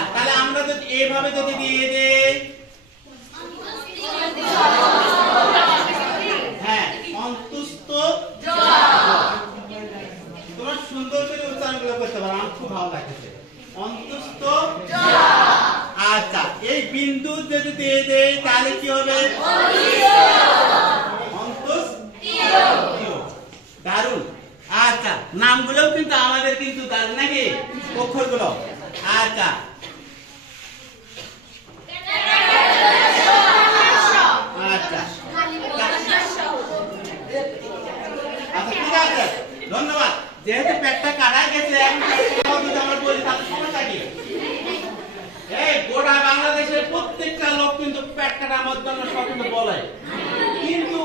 আচ্ছা তাহলে আমরা যদি এইভাবে যদি দিয়ে দেই হ্যাঁ অন্তুষ্ট তোমরা সুন্দর করে উচ্চারণগুলো করতে পারো আমার খুব ভালো লাগছে অন্তুষ্ট আচ্ছা এই বিন্দু যদি দিয়ে দেই তাহলে কি হবে দারুণ আচ্ছা নামগুলোও কিন্তু আমাদের কিন্তু দারুণ নাকি অক্ষরগুলো আচ্ছা আচ্ছা আচ্ছা ঠিক আছে ধন্যবাদ যেহেতু পেটটা কাটা গেছে আমরা বলি তাহলে সমস্যা কি এই গোটা বাংলাদেশের প্রত্যেকটা লোক কিন্তু পেট কাটার মধ্যে সব কিন্তু বলে কিন্তু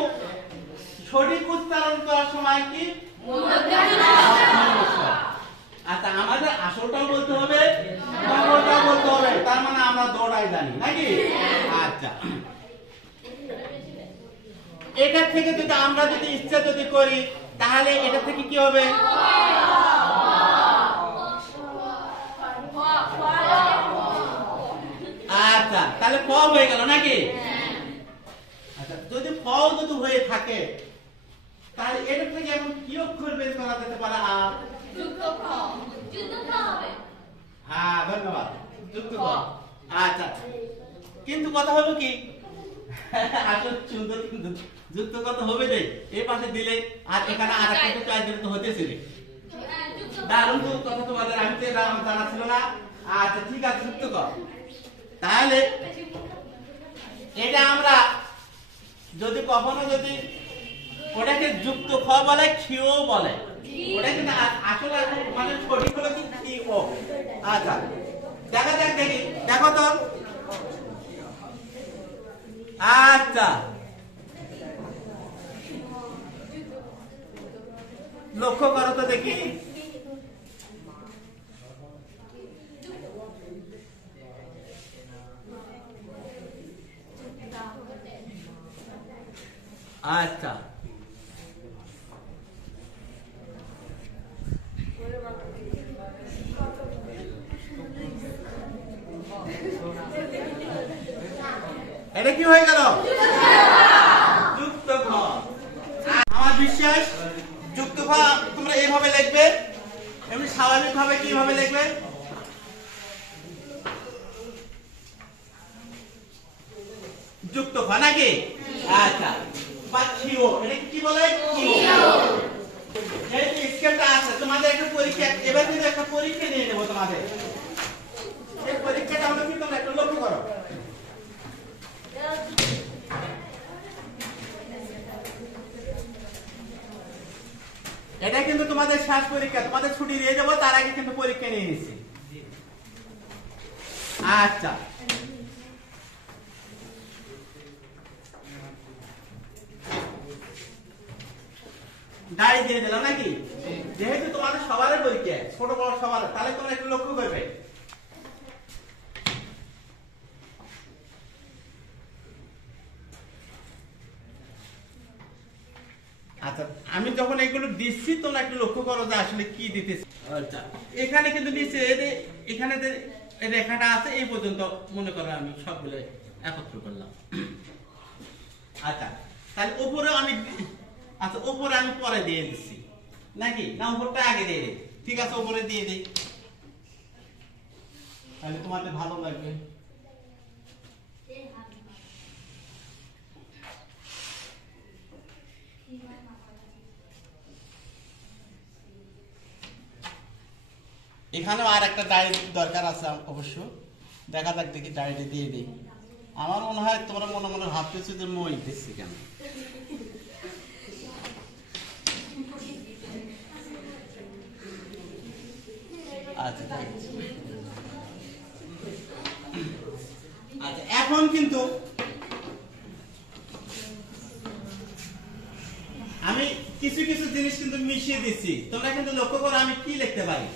সঠিক উচ্চারণ করার সময় কি আচ্ছা আমাদের আসলটাও বলতে হবে নকলটাও বলতে হবে তার মানে আমরা দৌড়াই জানি নাকি আচ্ছা এটা থেকে যদি আমরা যদি ইচ্ছা যদি করি তাহলে এটা থেকে কি হবে আচ্ছা তাহলে ক হয়ে গেল নাকি আচ্ছা যদি ক যদি হয়ে থাকে তাহলে এটা থেকে এখন কি অক্ষর বের করা যেতে পারে আর যুক্ত খ হবে হ্যাঁ ধন্যবাদ যুক্ত খ আচ্ছা কিন্তু কথা হলো কি আসল সুন্দর কিন্তু যুক্ত কথা হবে রে এই পাশে দিলে আর এখানে আরেকটা চয়েস দিলে তো হতেছিল দারুণ তো কথা তোমাদের আমি তো জানা ছিল না আচ্ছা ঠিক আছে যুক্ত কর তাহলে এটা আমরা যদি কখনো যদি ওটাকে যুক্ত খ বলে খিও বলে ওটা কিন্তু আসলে মানে সঠিক হলো কি খিও আচ্ছা দেখা যাক দেখি দেখো তো আচ্ছা লক্ষ্য করো তো দেখি আচ্ছা এটা কি হয়ে গেল যুক্ত খ আমার বিশ্বাস যুক্ত খ তোমরা এইভাবে লিখবে এমনি স্বাভাবিক ভাবে কিভাবে লিখবে যুক্ত খ নাকি আচ্ছা বা খিও এটা কি বলে খিও এই স্কেলটা আছে তোমাদের একটা পরীক্ষা এবার কিন্তু একটা পরীক্ষা নিয়ে নেব তোমাদের এই পরীক্ষাটা আমরা কি তোমরা একটু লক্ষ্য করো এটা কিন্তু তোমাদের শেষ পরীক্ষা তোমাদের ছুটি দিয়ে দেবো তার আগে কিন্তু পরীক্ষা নিয়ে নিচ্ছি আচ্ছা ডায়রি দিয়ে দিলাম নাকি যেহেতু তোমাদের সবারই পরীক্ষা ছোট বড় সবার তাহলে তোমরা একটু লক্ষ্য করবে আচ্ছা আমি যখন এগুলো দিচ্ছি তোমরা একটু লক্ষ্য করো যে আসলে কি দিতেছি আচ্ছা এখানে কিন্তু নিচে এখানে যে রেখাটা আছে এই পর্যন্ত মনে করো আমি সবগুলো একত্র করলাম আচ্ছা তাহলে উপরে আমি আচ্ছা উপরে আমি পরে দিয়ে দিচ্ছি নাকি না উপরটা আগে দিয়ে দিই ঠিক আছে উপরে দিয়ে দিই তাহলে তোমাদের ভালো লাগবে এখানেও আর একটা ডায়েরি দরকার আছে অবশ্য দেখা যাক দেখি ডায়েরি দিয়ে দিই আমার মনে হয় তোমরা মনে মনে ভাবতেছো যে মই দিচ্ছি কেন আচ্ছা আচ্ছা এখন কিন্তু আমি কিছু কিছু জিনিস কিন্তু মিশিয়ে দিচ্ছি তোমরা কিন্তু লক্ষ্য করো আমি কি লিখতে পারি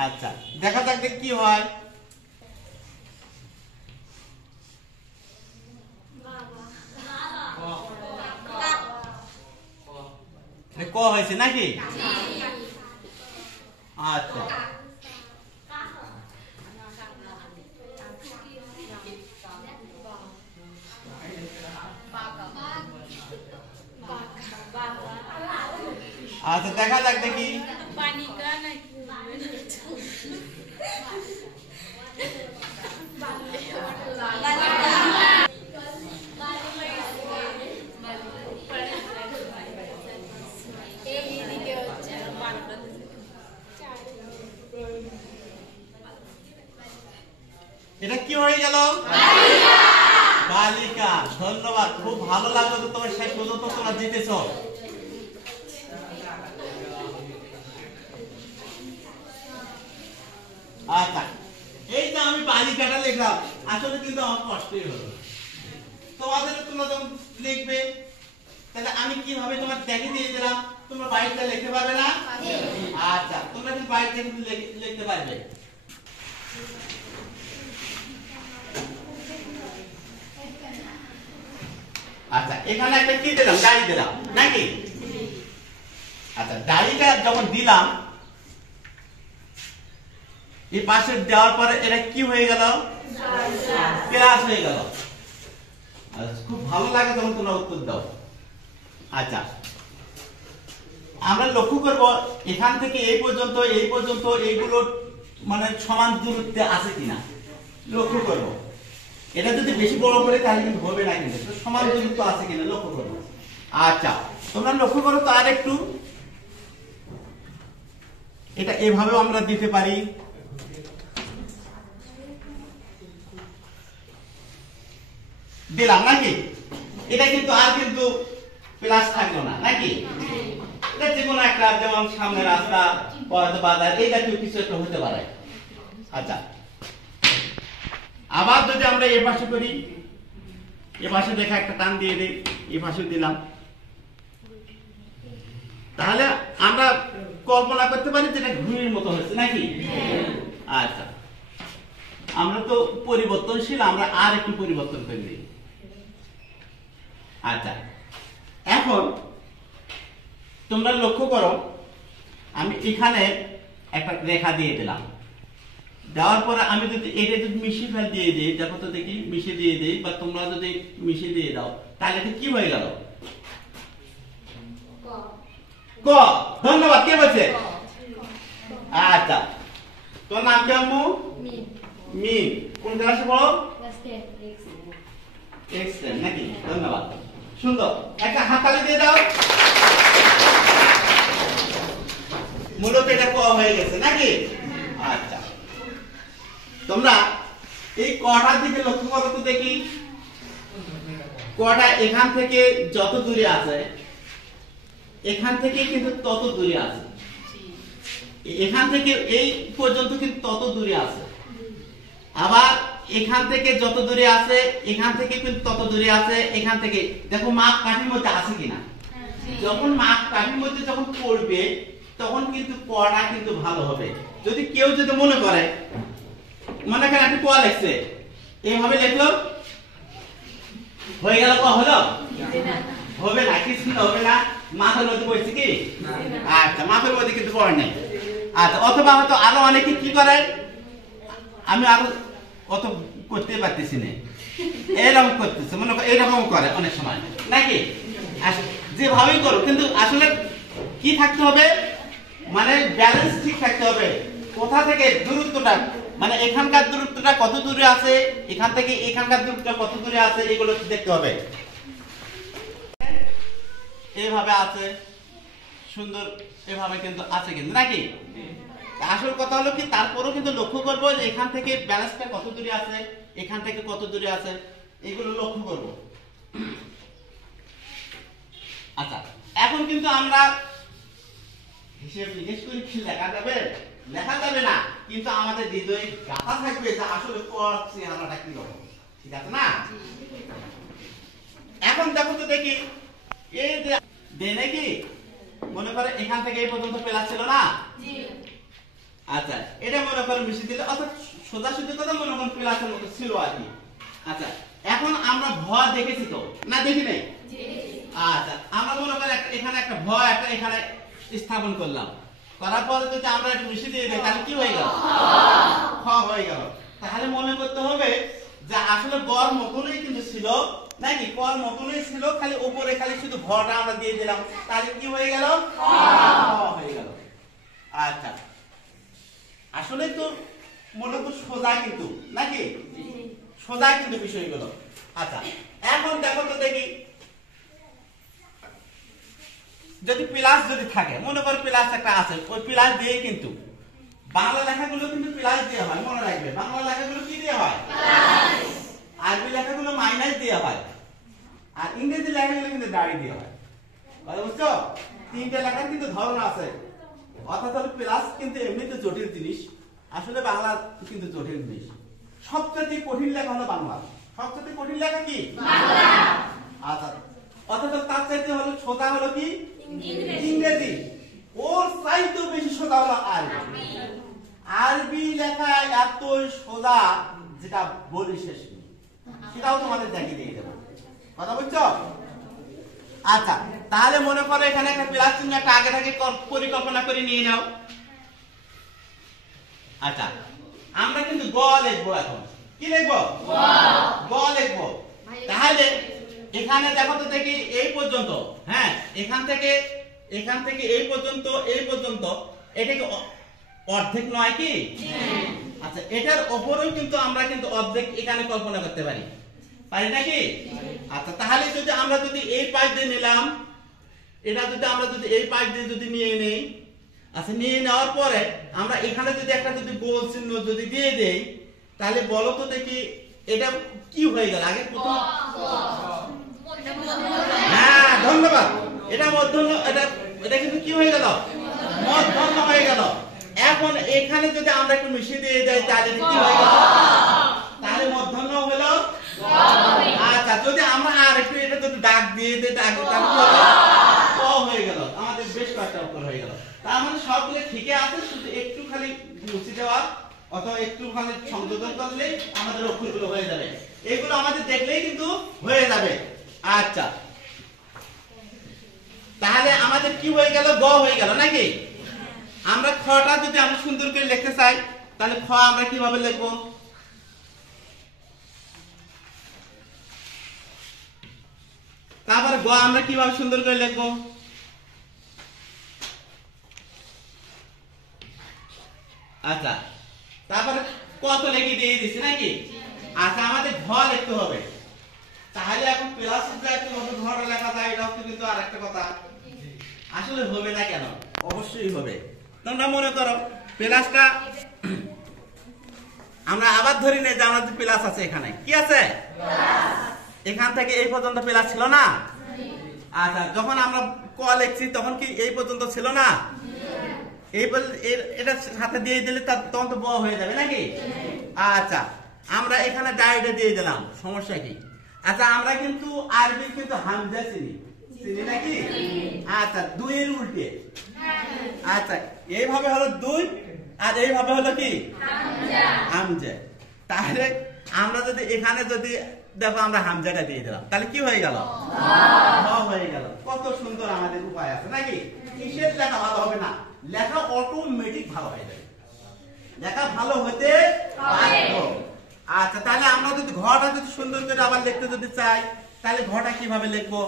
আচ্ছা দেখা যাক কি হয় হয়েছে নাকি? আচ্ছা আচ্ছা দেখা যাক দেখি। এটা কি হয়ে গেল? বালিকা। ধন্যবাদ, খুব ভালো লাগলো তো তোমার শেষ পর্যন্ত তোমরা জিতেছো। আচ্ছা এই যে আমি বালিকাটা লিখলাম, আসলে কিন্তু আমার কষ্টই হলো। তোমাদের তোমরা যখন লিখবে তাহলে আমি কিভাবে তোমার দেখে দিয়ে দিলাম, তোমরা বাইরে লিখতে পারবে না? আচ্ছা তোমরা কিন্তু বাইরে লিখতে পারবে। আচ্ছা এখানে একটা কি দিলাম, ডাড়ি দিলাম নাকি? আচ্ছা ডাড়িটা যখন দিলাম এই পাশে দেওয়ার পরে এটা কি হয়ে গেল? প্লাস হয়ে গেল। খুব ভালো লাগে যখন তোমরা উত্তর দাও। আচ্ছা আমরা লক্ষ্য করব এখান থেকে এই পর্যন্ত এইগুলো মানে সমান দূরত্বে আছে কিনা লক্ষ্য করব। এটা যদি বেশি বড় করে তাহলে কিন্তু হবে না, কিন্তু সমান দূরত্ব আছে কিনা লক্ষ্য করব। আচ্ছা তোমরা লক্ষ্য করো তো আর একটু, এটা এভাবেও আমরা দিতে পারি। দিলাম নাকি? এটা কিন্তু আর কিন্তু প্লাস থাকলো না নাকি? এটা যে কোনো একটা, যেমন সামনে রাস্তা, বাজার, এই জাতীয় কিছু একটা হতে পারে। আচ্ছা আবার যদি আমরা এই পাশে করি, এ পাশে দেখা একটা টান দিয়ে দিই, এই পাশে দিলাম, তাহলে আমরা কল্পনা করতে পারি যেটা ঘুড়ির মতো হচ্ছে নাকি? আচ্ছা আমরা তো পরিবর্তনশীল, আমরা আর একটু পরিবর্তন করে দিই। আচ্ছা এখন তোমরা লক্ষ্য করো আমি এখানে একটা রেখা দিয়ে দিলাম, দেওয়ার পরে আমি যদি এটা যদি মিশিয়ে ফেল দিয়ে দিই, দেখো তো দেখি মিশিয়ে দিয়ে দিই, বা তোমরা যদি মিশিয়ে দিয়ে দাও তাহলে এটা কি হয়ে গেল? ক। ধন্যবাদ, কে বলছে? আচ্ছা তোর নাম কি আম্মু? মিম। কোন ক্লাসে পড়ো? এক্সেল নাকি? ধন্যবাদ, সুন্দর। একটা হাততালি দিয়ে দাও। মূলত এটা ক হয়ে গেছে নাকি? আচ্ছা তোমরা এই কটার দিকে লক্ষ্য করো তো দেখি, কটা এখান থেকে যত দূরে আছে এখান থেকে কিন্তু তত দূরে আছে, এখান থেকে এই পর্যন্ত কিন্তু তত দূরে আছে, আবার এখান থেকে যত দূরে আছে এখান থেকে কিন্তু তত দূরে আছে। এখান থেকে দেখো মাপ কাঠির মধ্যে আছে কিনা, যখন মাপ কাঠির মধ্যে যখন পড়বে তখন কিন্তু পড়া কিন্তু ভালো হবে। যদি কেউ যদি মনে করে আপনি ক লিখছে, এইভাবে লিখলো হয়ে গেল, ক হলো? হবে না, কিছু হবে না। মাথার মধ্যে পড়ছে কি? আচ্ছা মাথার মধ্যে কিন্তু পড়ে নাই। আচ্ছা অথবা হয়তো আরো অনেকে কি করে, আমি আরো অত করতে পারতেছি না, এইরকম করতেছে, মনে করো এইরকম করে অনেক সময় নাকি? যেভাবেই করো কিন্তু আসলে কি থাকতে হবে, মানে ব্যালেন্স ঠিক থাকতে হবে। কোথা থেকে দূরত্বটা, মানে এখানকার দূরত্বটা কত দূরে আছে, এখান থেকে এখানকার দূরত্বটা কত দূরে আছে, এগুলো দেখতে হবে। এইভাবে আছে সুন্দর, এভাবে কিন্তু আছে কিন্তু নাকি? আসল কথা হলো কি, তারপরেও কিন্তু লক্ষ্য করবো যে এখান থেকে ব্যালেন্সটা কত দূরে আছে, এখান থেকে কত দূরে আছে, এগুলো লক্ষ্য করব। আচ্ছা এখন কিন্তু আমরা হিসেব নিকেশ করে কি লেখা যাবে? লেখা যাবে না, কিন্তু আমাদের হৃদয়ে গাথা থাকবে যে আসলে করছি আমরা কি রকম, ঠিক আছে না? এখন দেখো তো দেখি, এই যে দেনে কি মনে করে এখান থেকে এই পর্যন্ত প্লাস ছিল না? আচ্ছা এটা মনে করেন মিশিয়ে দিলে, অর্থাৎ সোজাসুজি কথা মনে করেন প্লাসের মতো ছিল আর কি। আচ্ছা এখন আমরা ভর দেখেছি তো না, দেখি নাই? আচ্ছা আমরা মনে করি এখানে একটা ভ একটা এখানে স্থাপন করলাম, করার পরে যদি আমরা একটু মিশে দিয়ে দেই তাহলে কি হয়ে গেল? খ হয়ে গেল। তাহলে মনে করতে হবে যে আসলে গর মতনই কিন্তু ছিল নাকি, কর মতনই ছিল, খালি উপরে খালি শুধু ভটা আমরা দিয়ে দিলাম, তাহলে কি হয়ে গেল? খ হয়ে গেল। আচ্ছা আসলে তো মূলত সোজা কিন্তু নাকি, সোজা কিন্তু বিষয়গুলো। আচ্ছা এখন দেখো তো দেখি, যদি প্লাস যদি থাকে, মনে কর প্লাস একটা আছে, ওই প্লাস দিয়ে কিন্তু বাংলা লেখাগুলো কিন্তু প্লাস দিয়ে হয়, মনে রাখবে বাংলা লেখাগুলো কি দিয়ে হয়? আরবি লেখাগুলো মাইনাস দিয়ে হয়, আর ইংরেজি লেখাগুলো কিন্তু দাড়ি দিয়ে হয়। বুঝছো? তিনটা লেখার কিন্তু ধরন আছে, অর্থাৎ প্লাস কিন্তু এমনিতে জটিল জিনিস, আসলে বাংলা কিন্তু জটিল জিনিস। সবচেয়ে কঠিন লেখা হলো বাংলা। সবচেয়ে কঠিন লেখা কি? বাংলা। আচ্ছা অর্থাৎ তার চাইতে হলো সোজা হলো কি? ইংরেজি। ওর চাইতেও বেশি সোজা হলো আরবি। আরবি লেখা এত সোজা যেটা বলি শেষ নেই, সেটাও তোমাদের দেখিয়ে দিয়ে দেবো। কথা বুঝছো? আচ্ছা তাহলে মনে করো এখানে একটা প্লাস চিহ্ন একটা আগে থেকে পরিকল্পনা করে নিয়ে নাও। আচ্ছা আমরা কিন্তু গ লিখবো, এখন কি লিখবো? গ লিখবো। তাহলে এখানে দেখো তো দেখি এই পর্যন্ত, হ্যাঁ এখান থেকে এই পর্যন্ত এটা কি অর্ধেক নয় কি? আচ্ছা এটার উপরেও কিন্তু আমরা কিন্তু অর্ধেক এখানে কল্পনা করতে পারি নাকি? আচ্ছা তাহলে যদি আমরা যদি এই পাশ দিয়ে নিলাম, এটা যদি আমরা যদি এই পাশ দিয়ে যদি নিয়ে নেই, আচ্ছা নিয়ে নেওয়ার পরে আমরা এখানে যদি একটা যদি গোল চিহ্ন যদি দিয়ে দেই, তাহলে বলো তো দেখি এটা কি হয়ে গেল? আগে প্রথম হ্যাঁ ধন্যবাদ, এটা মধ্যন্য, এটা কিন্তু কি হয়ে গেল? মধ্যন্য হয়ে গেল। এখন এখানে যদি আমরা একটু মিশিয়ে দিয়ে দেই তাহলে কি হয়ে গেল? তাহলে মধ্যন্য হলো। আচ্ছা যদি আমরা আর একটু এটা যদি দাগ দিয়ে দিই তাহলে ক হয়ে গেল। আমাদের বেশ কয়েকটা উত্তর হয়ে গেল। তার মানে সবগুলো ঠিকই আছে, শুধু একটু খালি মুছে দেওয়া অথবা একটু খালি সংযোজন করলেই আমাদের অক্ষরগুলো হয়ে যাবে। এগুলো আমাদের দেখলেই কিন্তু হয়ে যাবে। আচ্ছা তাহলে আমাদের কি হয়ে গেল? গ হয়ে গেল নাকি? আমরা খটা যদি আমরা সুন্দর করে লিখতে চাই তাহলে খ আমরা কিভাবে লিখবো? তারপরে গ আমরা কিভাবে সুন্দর করে লিখবো? আচ্ছা তারপরে কত লিখে দিয়ে দিচ্ছি নাকি? আচ্ছা আমাদের ঘ লিখতে হবে। তাহলে এখন প্লাস ঘর লেখা যায়, এটা কিন্তু আর একটা কথা। আসলে হবে না কেন? অবশ্যই হবে। তোমরা মনে করো প্লাসটা আমরা আবার ধরি নেই যে আমাদের প্লাস আছে, এখানে কি আছে? এখান থেকে এই পর্যন্ত প্লাস ছিল না? আচ্ছা যখন আমরা ক লিখছি তখন কি এই পর্যন্ত ছিল না? এটা সাথে দিয়ে দিলে তখন তো ব হয়ে যাবে নাকি? আচ্ছা আমরা এখানে ডাইরেক্ট দিয়ে দিলাম, সমস্যা কি? আচ্ছা আমরা কিন্তু আরবি কিন্তু হামজা চিনি নাকি? আচ্ছা দুই এর উল্টে, আচ্ছা এইভাবে হলো দুই আর এইভাবে হলো কি? হামজা। তাহলে আমরা যদি এখানে যদি দেখো আমরা হামজাটা দিয়ে দিলাম তাহলে কি হয়ে গেল? হয়ে গেল। কত সুন্দর আমাদের উপায় আছে নাকি? কিসের লেখা ভালো হবে না? লেখা অটোমেটিক ভালো হয়ে যাবে, লেখা ভালো হতে বাধ্য। আচ্ছা তাহলে আমরা যদি ঘটা যদি সুন্দর করে আবার লিখতে যদি চাই তাহলে ঘটা কিভাবে লিখবো?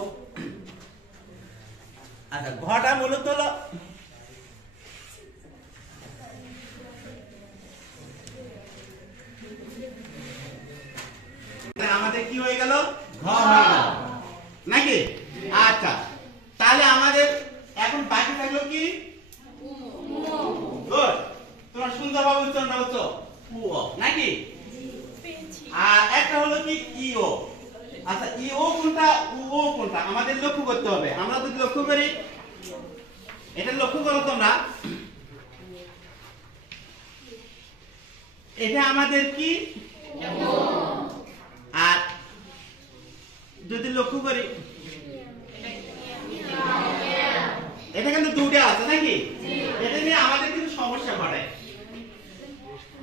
আচ্ছা ঘটা মূলত হলো আমাদের কি হয়ে গেল? ঘ হয়ে গেল নাকি? আচ্ছা তাহলে আমাদের এখন বাকি থাকলো কি? গুড, তোমরা সুন্দরভাবে উচ্চারণ করছো নাকি? আর একটা হলো কি ইও। আচ্ছা ইও কোনটা ও কোনটা আমাদের লক্ষ্য করতে হবে। আমরা যদি লক্ষ্য করি, এটা লক্ষ্য করো তোমরা, এটা আমাদের কি? আর যদি লক্ষ্য করি এটা কিন্তু দুটো আছে নাকি? এটা নিয়ে আমাদের কিন্তু সমস্যা ঘটে।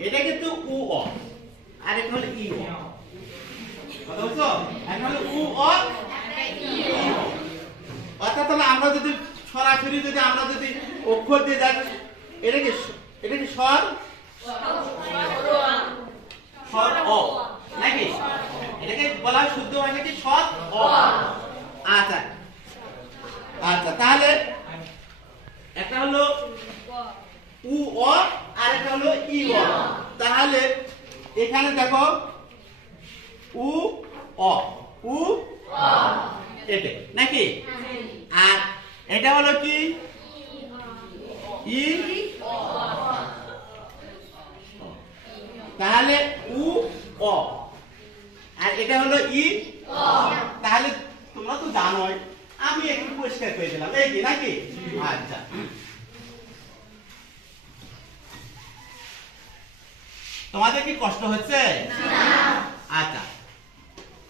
এটা কিন্তু উ অ আর এটা হলো ই অ। কথা বুঝছো? এটা হলো উ অ ই অ। তাহলে আমরা যদি সরাসরি যদি আমরা যদি অক্ষর দিয়ে যাই, এটা কি স্বর অ নাকি? এটাকে বলা হয় শুদ্ধ ভাষায় কি স্বর অ। আচ্ছা আচ্ছা, তাহলে একটা হলো উ অ আর একটা হলো ই অ। তাহলে এখানে দেখো উ অ, উ এটা নাকি? আর এটা হলো কি ই। তাহলে উ অ আর এটা হলো ই। তাহলে তোমরা তো জানোই, আমি একটু পরিষ্কার করে দিলাম এই কি নাকি? আচ্ছা, তোমাদের কি কষ্ট হচ্ছে? আচ্ছা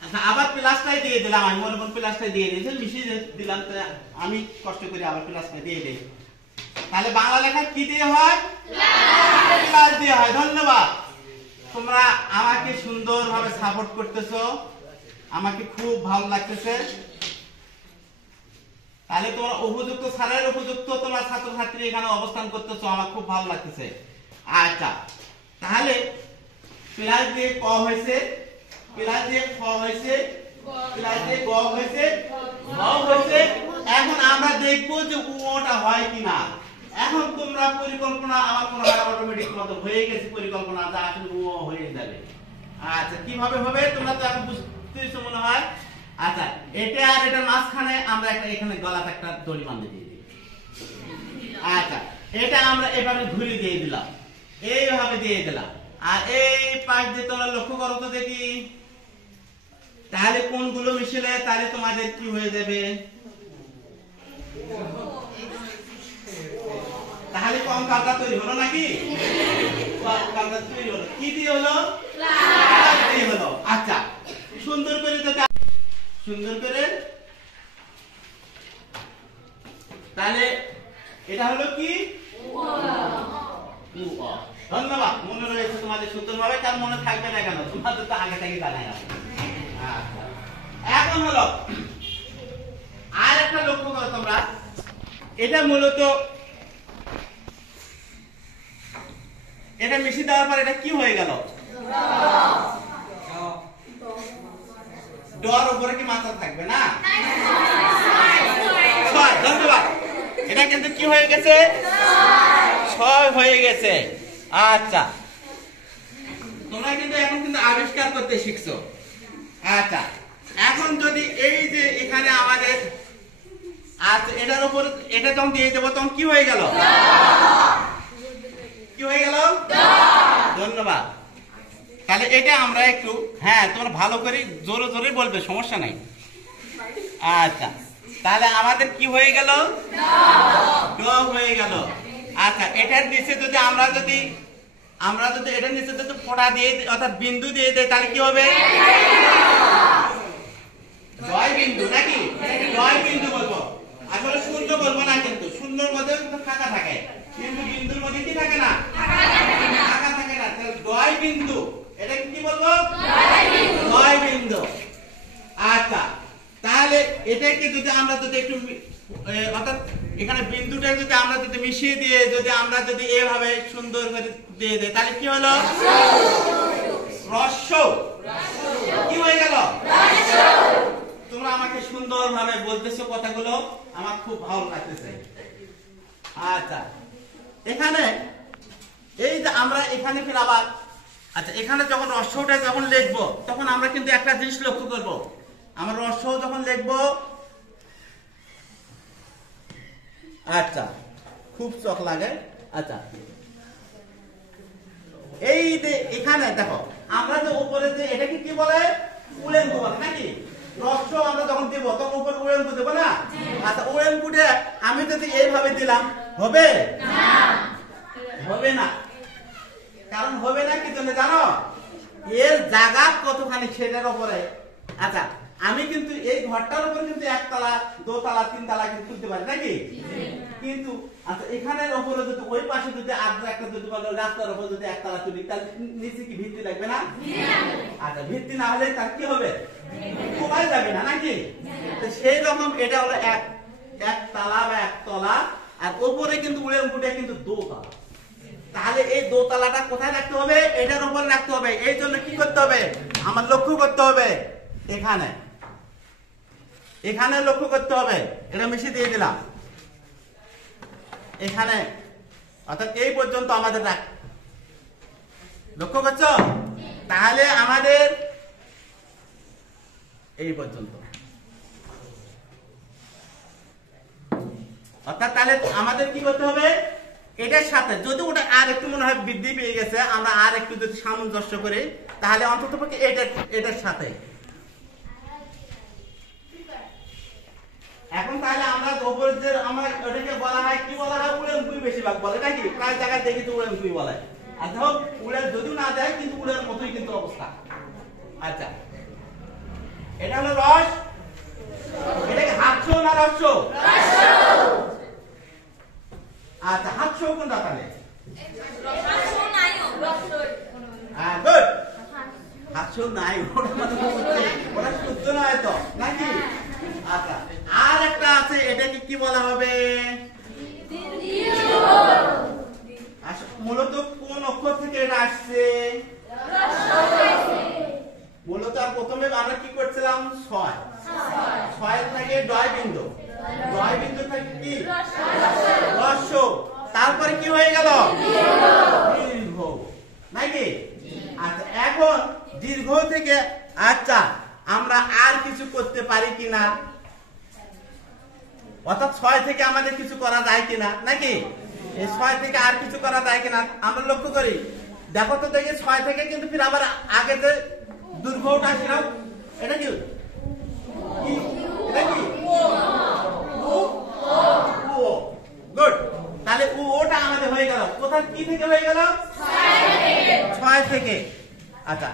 আচ্ছা, আবার প্লাসটাই দিয়ে দিলাম। আমি মনে কোন প্লাসটাই দিয়ে দিয়েছি, মিশিয়ে দিলাম। আমি কষ্ট করে আবার প্লাসটা দিয়ে দিই। তাহলে বাংলা লেখা কি দিয়ে হয়? প্লাস দিয়ে হয়। ধন্যবাদ, তোমরা আমাকে সুন্দরভাবে সাপোর্ট করতেছো, আমাকে খুব ভালো লাগতেছে। তাহলে তোমরা উপযুক্ত স্যারের উপযুক্ত তোমরা ছাত্রছাত্রী এখানে অবস্থান করতেছো, আমার খুব ভালো লাগতেছে। আচ্ছা, তাহলে প্লাস দিয়ে ক হয়েছে, প্লাস দিয়ে খ হয়েছে, প্লাস দিয়ে গ হয়েছে, ঘ হয়েছে। এখন আমরা দেখবো যে উটা হয় কিনা। এখন তোমরা পরিকল্পনা আমার মনে হয় অটোমেটিক মতো হয়ে গেছে, পরিকল্পনা যা আসলে উ হয়ে যাবে। আচ্ছা, কিভাবে হবে তোমরা তো এখন বুঝতেছো মনে হয়। আচ্ছা, এটা আর এটার মাঝখানে আমরা একটা এখানে গলাতে একটা দড়ি বাঁধে দিয়ে দিই। আচ্ছা, এটা আমরা এভাবে ঘুরে দিয়ে দিলাম, এইভাবে দিয়ে দিলাম। আর এই পাশ দিয়ে তোমরা লক্ষ্য করো তো দেখি, তাহলে কোনগুলো মিশলে তাহলে তোমাদের কি হয়ে যাবে? তাহলে কঙ্কালটা তৈরি হলো নাকি? কঙ্কালটা তৈরি হলো কি দিয়ে হলো? প্লাস দিয়ে হলো। আচ্ছা, সুন্দর করে তো সুন্দর করে, তাহলে এটা হলো কি? ধন্যবাদ, মনে রয়েছে তোমাদের সুন্দরভাবে। কার মনে থাকবে না কেন? তোমাদের তো আগে থেকে জানাই আছে। এখন হলো আর একটা লক্ষ্য করো তোমরা, এটা মূলত এটা মিশিয়ে দেওয়ার পর এটা কি হয়ে গেল? ডর উপরে কি মাথা থাকবে না? ধন্যবাদ, এটা কিন্তু কি হয়ে গেছে? ছয় হয়ে গেছে। আচ্ছা, তোমরা কিন্তু এখন কিন্তু আবিষ্কার করতে শিখছো। আচ্ছা, এখন যদি এই যে এখানে আমাদের আচ্ছা এটার উপর এটা যখন দিয়ে দেবো তখন কি হয়ে গেল? কি হয়ে গেল? ধন্যবাদ। তাহলে এটা আমরা একটু, হ্যাঁ তোমরা ভালো করে জোরে জোরে বলবে, সমস্যা নাই। আচ্ছা, তাহলে আমাদের কি হয়ে গেল? ড হয়ে গেল। আচ্ছা, এটার নিচে যদি আমরা যদি এটার নিচে যদি ফোঁটা দিয়ে অর্থাৎ বিন্দু দিয়ে দেয় তাহলে কি হবে? জয় বিন্দু নাকি? জয় বিন্দু বলবো, আসলে শূন্য বলবো না, কিন্তু শূন্যর মধ্যে কিন্তু ফাঁকা থাকে, কিন্তু বিন্দুর মধ্যে কি থাকে না? ফাঁকা থাকে না। তাহলে জয় বিন্দু, এটা কি বলবো? জয় বিন্দু। আচ্ছা, তাহলে এটাকে যদি আমরা যদি একটু অর্থাৎ এখানে বিন্দুটা যদি আমরা যদি মিশিয়ে দিয়ে যদি আমরা যদি এভাবে সুন্দর করে দিয়ে দেই তাহলে কি হলো? রস্য। কি হয়ে গেল? তোমরা আমাকে সুন্দরভাবে বলতেছো কথাগুলো, আমার খুব ভালো লাগতেছে। আচ্ছা, এখানে এই যে আমরা এখানে ফির আবার, আচ্ছা এখানে যখন রস্যটা যখন লিখবো তখন আমরা কিন্তু একটা জিনিস লক্ষ্য করবো, আমরা রস্য যখন লিখবো, আচ্ছা খুব চোখ লাগে। আচ্ছা, এই যে এখানে দেখো আমরা যে উপরে যে এটাকে কি বলে? উড়েঙ্কু বলে নাকি? রস্য আমরা যখন দিব তখন উপরে উড়েঙ্কু দেবো না? আচ্ছা, উড়েঙ্কুটা আমি যদি এইভাবে দিলাম হবে? হবে না। কারণ হবে না কি জন্য জানো? এর জায়গা কতখানি সেটার উপরে। আচ্ছা, আমি কিন্তু এই ঘরটার উপর কিন্তু একতলা, দোতলা, তিনতলা কিন্তু তুলতে পারি নাকি? কিন্তু আচ্ছা এখানের উপরে যদি ওই পাশে যদি আদ্র একটা যদি বলো রাস্তার উপর যদি একতলা তুলি তাহলে নিচে কি ভিত্তি লাগবে না? আচ্ছা, ভিত্তি না হলে তার কি হবে? কমাই যাবে না নাকি? তো সেই রকম এটা হলো এক, একতলা বা একতলা, আর উপরে কিন্তু উড়ের মুখটা কিন্তু দোতলা। তাহলে এই দোতলাটা কোথায় রাখতে হবে? এটার উপরে রাখতে হবে। এই জন্য কি করতে হবে? আমার লক্ষ্য করতে হবে এখানে, এখানে লক্ষ্য করতে হবে। এটা মিশিয়ে দিয়ে দিলাম এখানে, অর্থাৎ এই পর্যন্ত আমাদের রাখ, লক্ষ্য করছো? তাহলে আমাদের এই পর্যন্ত, অর্থাৎ তাহলে আমাদের কি করতে হবে? এটার সাথে যদি ওটা আর একটু মনে হয় বৃদ্ধি পেয়ে গেছে, আমরা আর একটু যদি সামঞ্জস্য করি, তাহলে অন্তত পক্ষে এটার সাথে। এখন তাহলে আমরা উপরে যে আমরা ওটাকে বলা হয় কি বলা হয়? উড়েন কুই বেশিরভাগ বলে নাকি, প্রায় জায়গায় দেখি তো উড়েন কুই বলে। আর দেখো উড়ের যদিও না দেয় কিন্তু উড়ের মতোই কিন্তু অবস্থা। আচ্ছা, এটা হলো রস, এটাকে হাস্য না রস্য? আচ্ছা, হাস্য কোনটা তাহলে? গুড, হাস্য নাই, ওটা শুদ্ধ নয় তো নাকি? আচ্ছা, আর একটা আছে, এটাকে কি বলা হবে? মূলত কোন অক্ষর থেকে এটা আসছে? মূলত প্রথমে আমরা কি করছিলাম? ছয়, ছয় থেকে ডয় বিন্দু, ডয় বিন্দু থেকে কি রস্য, তারপরে কি হয়ে গেল? দীর্ঘ নাকি? আচ্ছা, এখন দীর্ঘ থেকে আচ্ছা আমরা আর কিছু করতে পারি কিনা, অর্থাৎ ছয় থেকে আমাদের কিছু করা যায় কিনা নাকি? এই ছয় থেকে আর কিছু করা যায় কিনা আমরা লক্ষ্য করি। দেখো তো দেখি, ছয় থেকে কিন্তু ফির আবার আগে যে দীর্ঘটা আসলাম, এটা কি? এটা কি? গুড, তাহলে ওটা আমাদের হয়ে গেল। কোথায় কি থেকে হয়ে গেল? ছয় থেকে। আচ্ছা,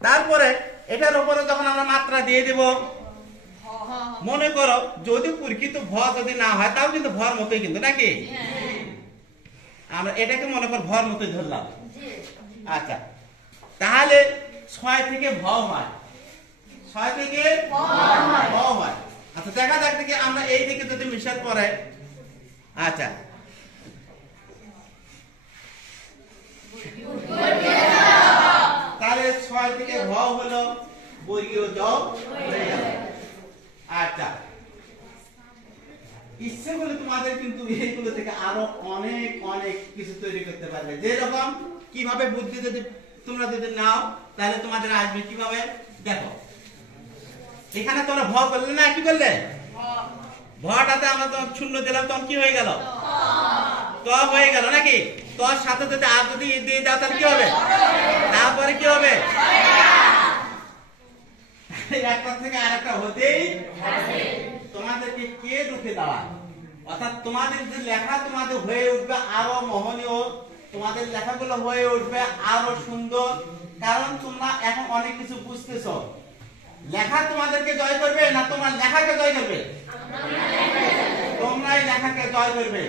তারপরে এটার উপরে যখন আমরা মাত্রা দিয়ে দিব, মনে করো যদি প্রকৃত ভ যদি না হয় তাও কিন্তু ভর মতোই কিন্তু নাকি? আমরা এটাকে মনে কর ভর মতোই ধরলাম। আচ্ছা, তাহলে ছয় থেকে ভ হয়, ছয় থেকে ভ হয়। আচ্ছা, দেখা যাক দেখি আমরা এই দিকে যদি মিশার পরে, আচ্ছা তাহলে ছয় থেকে ভ হলো বর্গীয় জ হয়ে গেল। আচ্ছা, ইচ্ছে করলে তোমাদের কিন্তু এইগুলো থেকে আরো অনেক অনেক কিছু তৈরি করতে পারবে। যেরকম কিভাবে বুদ্ধি যদি তোমরা যদি নাও তাহলে তোমাদের আসবে কিভাবে। দেখো এখানে তোমরা ভ করলে না, কি করলে? ভটাতে আমরা তো শূন্য দিলাম, তখন কি হয়ে গেল? ত হয়ে গেল নাকি? তোর সাথে যদি আর যদি দিয়ে দাও তাহলে কি হবে? তারপরে কি হবে? একটা থেকে আরেকটা হতেই তোমাদেরকে কে রুখে দেওয়া, অর্থাৎ তোমাদের যে লেখা তোমাদের হয়ে উঠবে আরো মোহনীয়, তোমাদের লেখাগুলো হয়ে উঠবে আরো সুন্দর, কারণ তোমরা এখন অনেক কিছু বুঝতেছো। লেখা তোমাদেরকে জয় করবে না তোমার লেখাকে জয় করবে? তোমরাই লেখাকে জয় করবে।